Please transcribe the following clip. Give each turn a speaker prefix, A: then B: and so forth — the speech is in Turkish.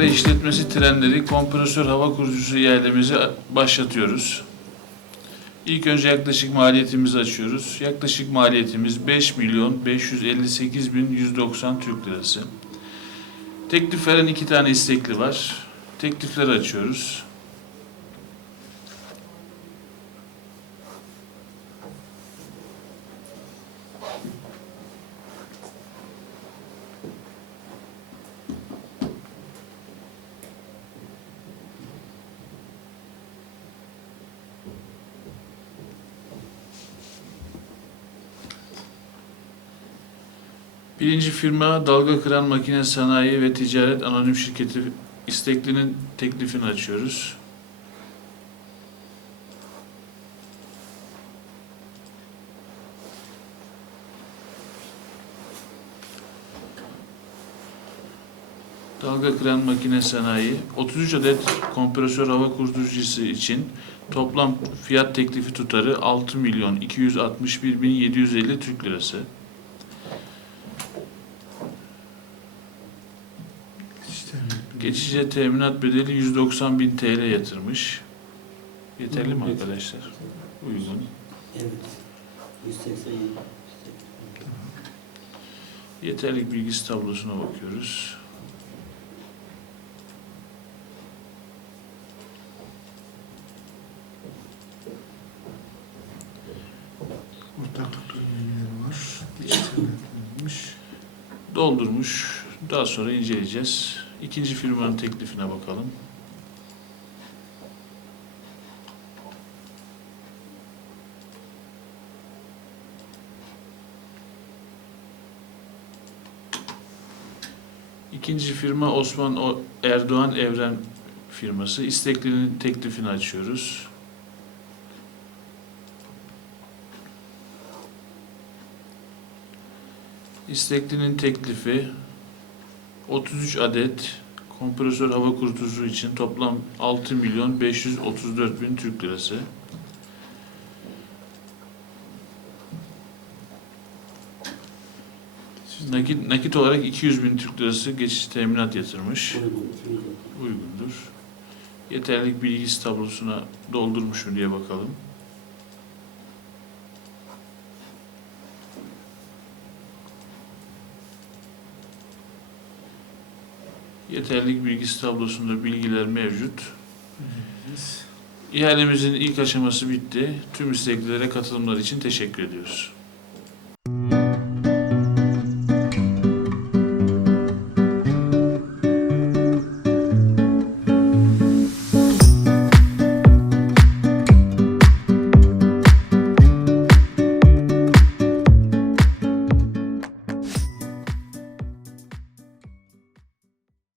A: Ankara işletmesi trenleri kompresör hava kurucusu ihalemizi başlatıyoruz. İlk önce yaklaşık maliyetimizi açıyoruz. Yaklaşık maliyetimiz 5 milyon 558 bin 190 Türk lirası. Teklif veren iki tane istekli var. Teklifleri açıyoruz. Birinci firma Dalga Kıran Makine Sanayi ve Ticaret Anonim Şirketi isteklinin teklifini açıyoruz. Dalga kıran makine sanayi 33 adet kompresör hava kurtarıcısı için toplam fiyat teklifi tutarı 6 milyon 261 bin 750 Türk lirası. Geçici teminat bedeli 190 bin TL yatırmış. Yeterli mi arkadaşlar? Uygun.
B: Evet. 187.
A: Yeterlik bilgisi tablosuna bakıyoruz.
C: Ortaklık üyeleri var.
A: Doldurmuş. Daha sonra inceleyeceğiz. İkinci firmanın teklifine bakalım. İkinci firma Osman Erdoğan Evren firması. İsteklinin teklifini açıyoruz. İsteklinin teklifi 33 adet kompresör hava kurutucu için toplam 6 milyon 534 bin Türk lirası. Nakit, nakit olarak 200 bin Türk lirası geçici teminat yatırmış.
B: Uygun. 200.
A: Uygundur. Yeterlilik bilgisi tablosuna doldurmuş mu diye bakalım. Yeterlilik bilgisi tablosunda bilgiler mevcut. İhalemizin ilk aşaması bitti. Tüm isteklilere katılımlar için teşekkür ediyoruz.